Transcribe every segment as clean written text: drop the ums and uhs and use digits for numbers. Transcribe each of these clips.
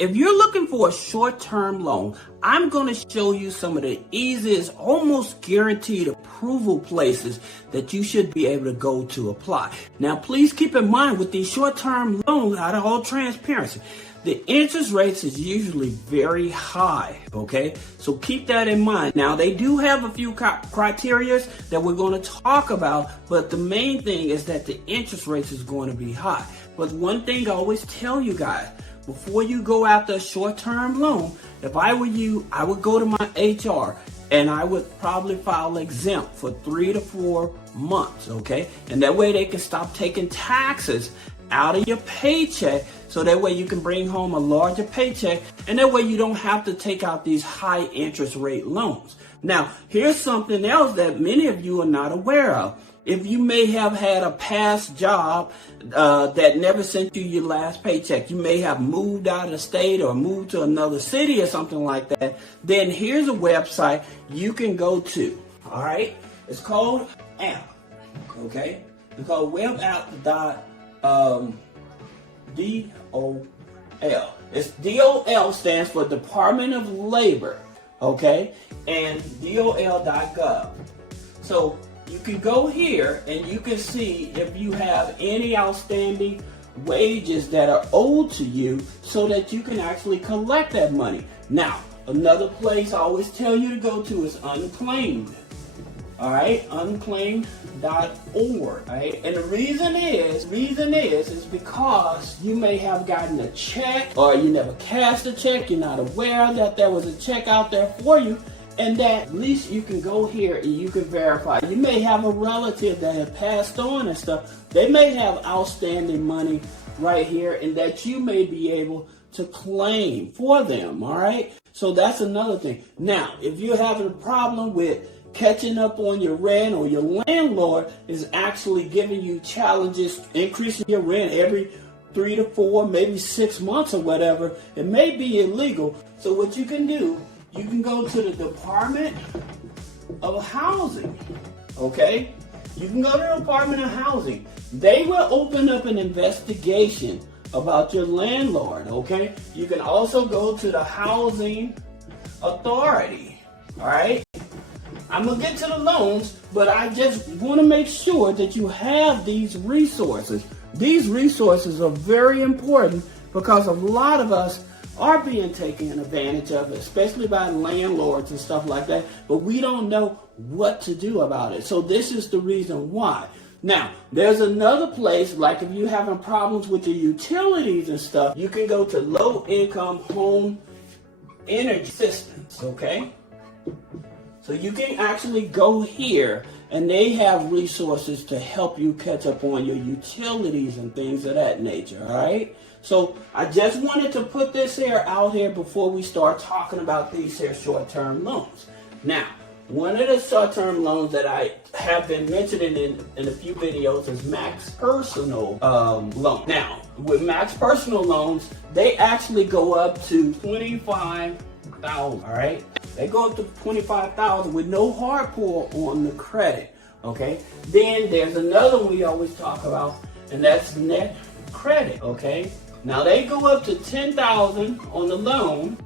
if you're looking for a short-term loan, I'm going to show you some of the easiest, almost guaranteed approval places that you should be able to go to apply. Now, please keep in mind with these short-term loans, out of all transparency, the interest rates is usually very high, okay? So keep that in mind. Now, they do have a few criteria that we're going to talk about, but the main thing is that the interest rates is going to be high. But one thing I always tell you guys, before you go after a short-term loan, if I were you, I would go to my HR and I would probably file exempt for 3 to 4 months, okay? And that way they can stop taking taxes out of your paycheck, so that way you can bring home a larger paycheck, and that way you don't have to take out these high interest rate loans. Now, here's something else that many of you are not aware of. If you may have had a past job that never sent you your last paycheck, you may have moved out of the state or moved to another city or something like that, then here's a website you can go to, all right? It's called app, okay? It's called webapp.com. DOL. It's DOL stands for Department of Labor, okay? And DOL.gov. So you can go here and you can see if you have any outstanding wages that are owed to you so that you can actually collect that money. Now, another place I always tell you to go to is unclaimed. All right, unclaimed.org. All right, and the reason is because you may have gotten a check or you never cashed a check. You're not aware that there was a check out there for you, and that at least you can go here and you can verify. You may have a relative that had passed on and stuff. They may have outstanding money right here, and that you may be able to claim for them. All right, so that's another thing. Now, if you're having a problem with catching up on your rent, or your landlord is actually giving you challenges, increasing your rent every 3 to 4, maybe 6 months or whatever, it may be illegal. So what you can do, you can go to the Department of Housing, okay? You can go to the Department of Housing. They will open up an investigation about your landlord, okay? You can also go to the Housing Authority, all right? I'm going to get to the loans, but I just want to make sure that you have these resources. These resources are very important because a lot of us are being taken advantage of, especially by landlords and stuff like that, but we don't know what to do about it. So this is the reason why. Now, there's another place, like if you're having problems with your utilities and stuff, you can go to Low Income Home Energy Assistance, okay? So you can actually go here and they have resources to help you catch up on your utilities and things of that nature, all right? So I just wanted to put this here out here before we start talking about these here short-term loans. Now, one of the short-term loans that I have been mentioning in a few videos is Max Personal Loan. Now, with Max Personal Loans, they actually go up to $25,000, all right? They go up to $25,000 with no hard pull on the credit, okay? Then there's another one we always talk about, and that's net credit, okay? Now they go up to $10,000 on the loan,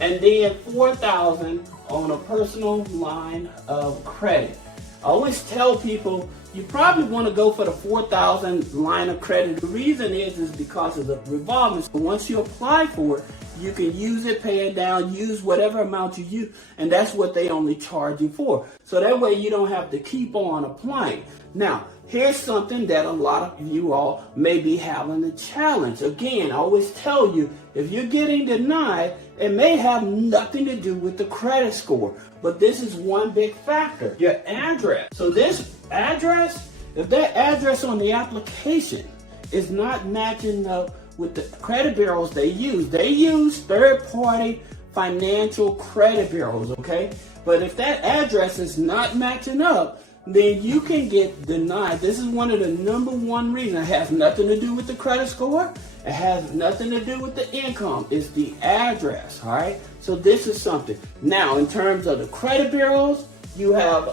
and then $4,000 on a personal line of credit. I always tell people you probably want to go for the $4,000 line of credit. The reason is because of the revolving. So once you apply for it, you can use it, pay it down, use whatever amount you use, and that's what they only charge you for. So that way you don't have to keep on applying. Now, here's something that a lot of you all may be having a challenge. Again, I always tell you, if you're getting denied, it may have nothing to do with the credit score, but this is one big factor, your address. So this address, if that address on the application is not matching up with the credit bureaus they use third-party financial credit bureaus, okay? But if that address is not matching up, then you can get denied. This is one of the number one reasons. It has nothing to do with the credit score. It has nothing to do with the income. It's the address, all right? So this is something. Now, in terms of the credit bureaus, you have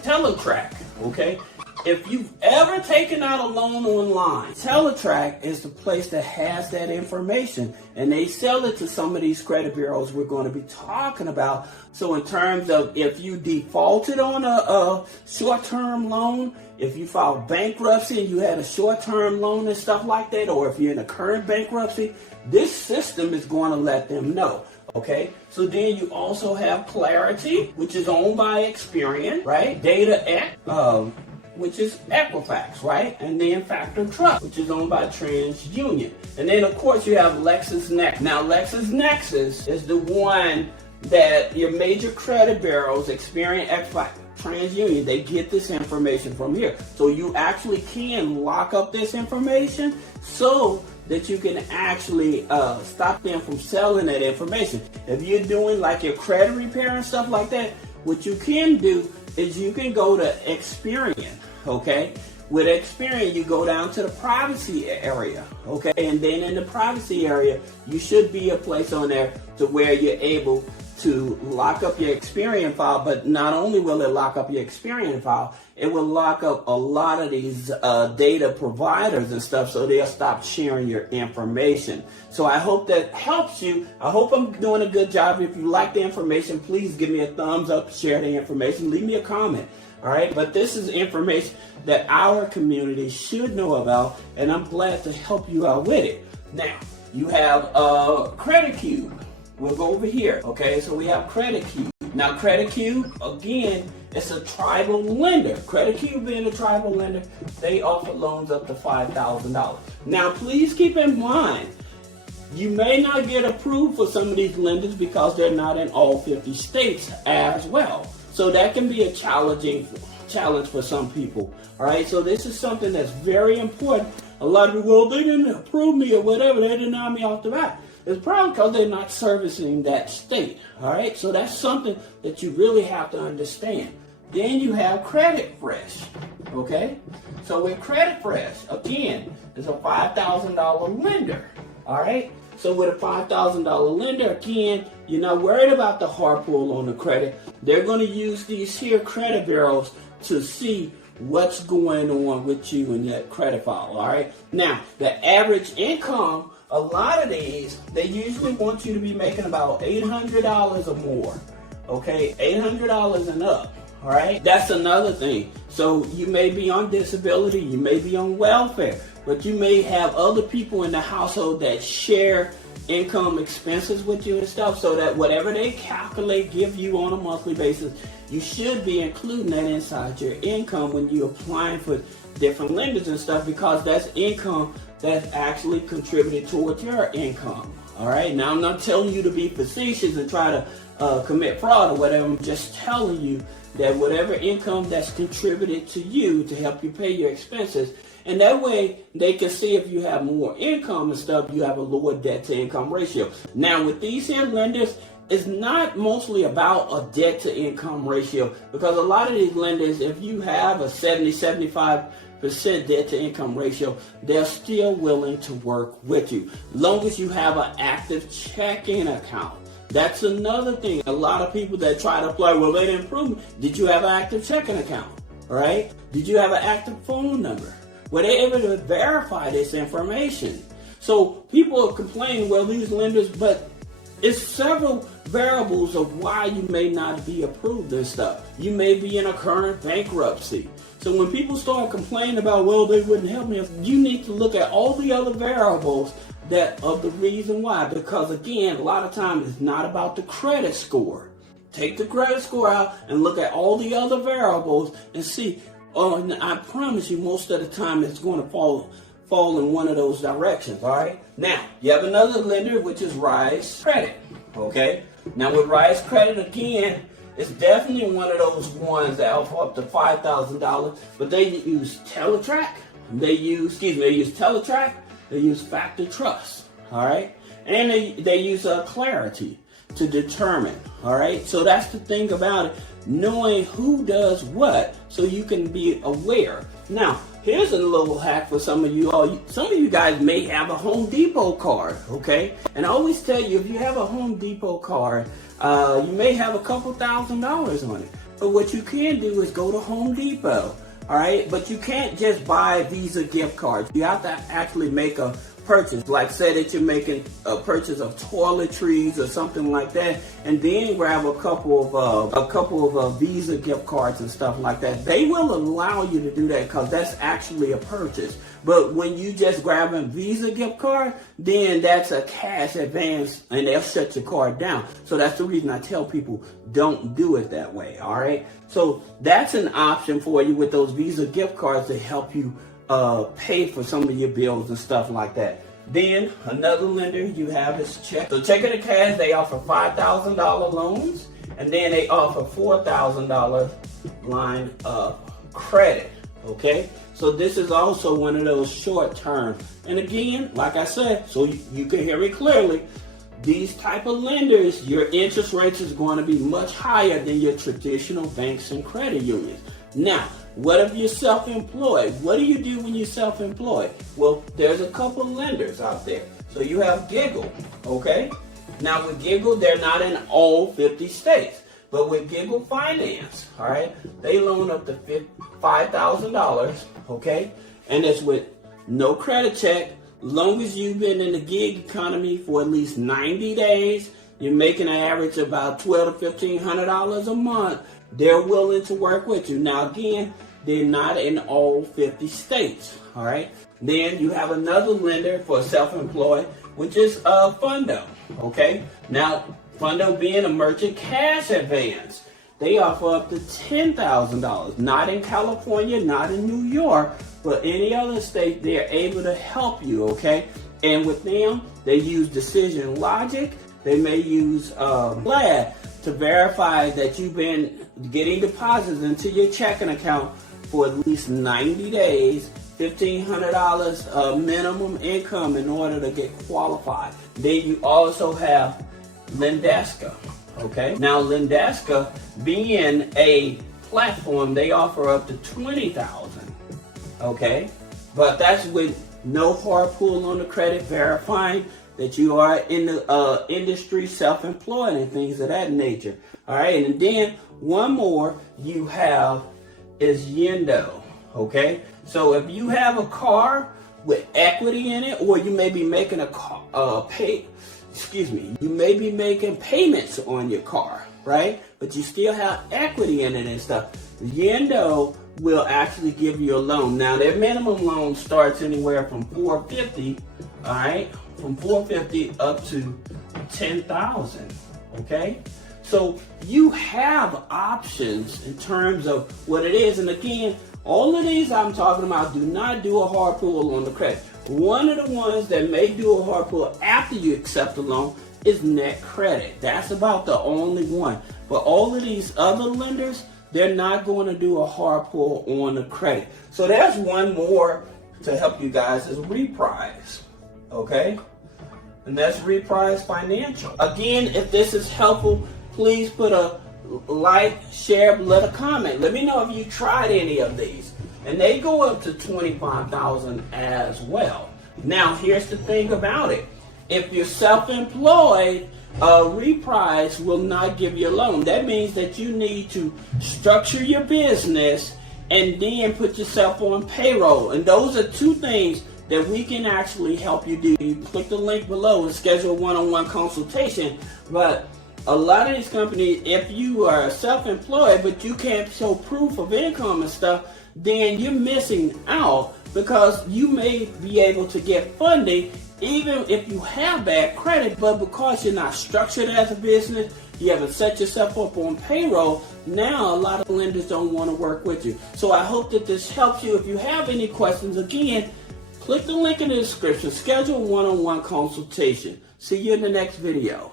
Teletrack, okay? if you've ever taken out a loan online, Teletrack is the place that has that information, and they sell it to some of these credit bureaus we're going to be talking about. So in terms of if you defaulted on a short-term loan, if you filed bankruptcy and you had a short-term loan and stuff like that, or if you're in a current bankruptcy, this system is going to let them know. Okay, so then you also have Clarity, which is owned by Experian, right? DataX, which is Equifax, right? And then Factor Trust, which is owned by TransUnion. And then, of course, you have LexisNexis. Now, LexisNexis is the one that your major credit bureaus, Experian, Equifax, TransUnion, they get this information from here. So you actually can lock up this information so that you can actually stop them from selling that information. If you're doing like your credit repair and stuff like that, what you can do is you can go to Experian, okay? With Experian, you go down to the privacy area, okay? And then in the privacy area, you should be a place on there to where you're able to lock up your Experian file, but not only will it lock up your Experian file, it will lock up a lot of these data providers and stuff, so they'll stop sharing your information. So I hope that helps you. I hope I'm doing a good job. If you like the information, please give me a thumbs up, share the information, leave me a comment. All right, but this is information that our community should know about, and I'm glad to help you out with it. Now, you have Credit Cube. We'll go over here. Okay, so we have Credit Cube. Now, Credit Cube, again, it's a tribal lender. Credit Cube being a tribal lender, they offer loans up to $5,000. Now, please keep in mind, you may not get approved for some of these lenders because they're not in all 50 states as well. So that can be a challenge for some people. All right, so this is something that's very important. A lot of people, well, they didn't approve me or whatever. They denied me off the bat. It's probably because they're not servicing that state. All right, so that's something that you really have to understand. Then you have Credit Fresh. Okay, so with Credit Fresh, again, it's a $5,000 lender. All right, so with a $5,000 lender, again, you're not worried about the hard pull on the credit. They're going to use these here credit bureaus to see what's going on with you in that credit file. All right, now the average income, a lot of these, they usually want you to be making about $800 or more. Okay, $800 and up. All right, that's another thing. So you may be on disability, you may be on welfare, but you may have other people in the household that share income expenses with you and stuff, so that whatever they calculate, give you on a monthly basis, you should be including that inside your income when you're applying for different lenders and stuff, because that's income that's actually contributed towards your income. All right, now I'm not telling you to be facetious and try to commit fraud or whatever. I'm just telling you that whatever income that's contributed to you to help you pay your expenses, and that way they can see if you have more income and stuff, you have a lower debt to income ratio. Now with these here lenders, it's not mostly about a debt to income ratio, because a lot of these lenders, if you have a 75% debt to income ratio, they're still willing to work with you, long as you have an active checking account. That's another thing. A lot of people that try to apply, well, they didn't prove me. Did you have an active checking account? All right? Did you have an active phone number? Were they able to verify this information? So people are complaining, well, these lenders, but it's several variables of why you may not be approved and stuff. You may be in a current bankruptcy. So when people start complaining about, well, they wouldn't help me, you need to look at all the other variables that of the reason why. Because again, a lot of times it's not about the credit score. Take the credit score out and look at all the other variables and see. Oh, and I promise you, most of the time it's going to fall in one of those directions. All right. Now you have another lender, which is Rise Credit. Okay. Now with Rise Credit, again, it's definitely one of those ones that offer up to $5,000, but they use Teletrack. They use Teletrack. They use Factor Trust. All right, and they use Clarity to determine. All right, so that's the thing about it, knowing who does what, so you can be aware. Now, here's a little hack for some of you all. Some of you guys may have a Home Depot card, okay? And I always tell you, if you have a Home Depot card, you may have a couple $1,000s on it. But what you can do is go to Home Depot, all right? But you can't just buy Visa gift cards. You have to actually make a purchase, like say that you're making a purchase of toiletries or something like that, and then grab a couple of Visa gift cards and stuff like that. They will allow you to do that because that's actually a purchase. But when you just grab a Visa gift card, then that's a cash advance and they'll shut your card down. So that's the reason I tell people don't do it that way, all right? So that's an option for you with those Visa gift cards to help you pay for some of your bills and stuff like that. Then another lender you have is check. So checking and cash, they offer $5,000 loans, and then they offer $4,000 line of credit. Okay, so this is also one of those short term. And again, like I said, so you can hear me clearly, these type of lenders, your interest rates is going to be much higher than your traditional banks and credit unions. Now, what if you're self-employed? What do you do when you're self-employed? Well, there's a couple lenders out there. So you have Giggle, okay? Now with Giggle, they're not in all 50 states. But with Giggle Finance, all right, they loan up to $5,000, okay? And it's with no credit check. Long as you've been in the gig economy for at least 90 days, you're making an average of about $1,200 to $1,500 a month, they're willing to work with you. Now again, they're not in all 50 states, all right? Then you have another lender for self-employed, which is Fundo, okay? Now, Fundo being a merchant cash advance, they offer up to $10,000. Not in California, not in New York, but any other state, they're able to help you, okay? And with them, they use Decision Logic. They may use Glad to verify that you've been getting deposits into your checking account for at least 90 days, $1,500 minimum income in order to get qualified. Then you also have Lendeska, okay? Now Lendeska being a platform, they offer up to $20,000, okay? But that's with no hard pull on the credit, verifying that you are in the industry, self-employed and things of that nature, all right? And then one more you have is Yendo, okay? So if you have a car with equity in it, or you may be making you may be making payments on your car, right? But you still have equity in it and stuff. Yendo will actually give you a loan. Now their minimum loan starts anywhere from $450, all right? From $450 up to $10,000, okay? So you have options in terms of what it is. And again, all of these I'm talking about do not do a hard pull on the credit. One of the ones that may do a hard pull after you accept the loan is Net Credit. That's about the only one. But all of these other lenders, they're not going to do a hard pull on the credit. So there's one more to help you guys is Reprise, okay? And that's Reprise Financial. Again, if this is helpful, please put a like, share, let a comment. Let me know if you tried any of these. And they go up to $25,000 as well. Now, here's the thing about it. If you're self-employed, Reprise will not give you a loan. That means that you need to structure your business and then put yourself on payroll. And those are two things that we can actually help you do. You click the link below and schedule a one-on-one consultation. But a lot of these companies, if you are self-employed but you can't show proof of income and stuff, then you're missing out, because you may be able to get funding even if you have bad credit, but because you're not structured as a business, you haven't set yourself up on payroll, now a lot of lenders don't want to work with you. So I hope that this helps you. If you have any questions, again, click the link in the description, schedule a one-on-one consultation. See you in the next video.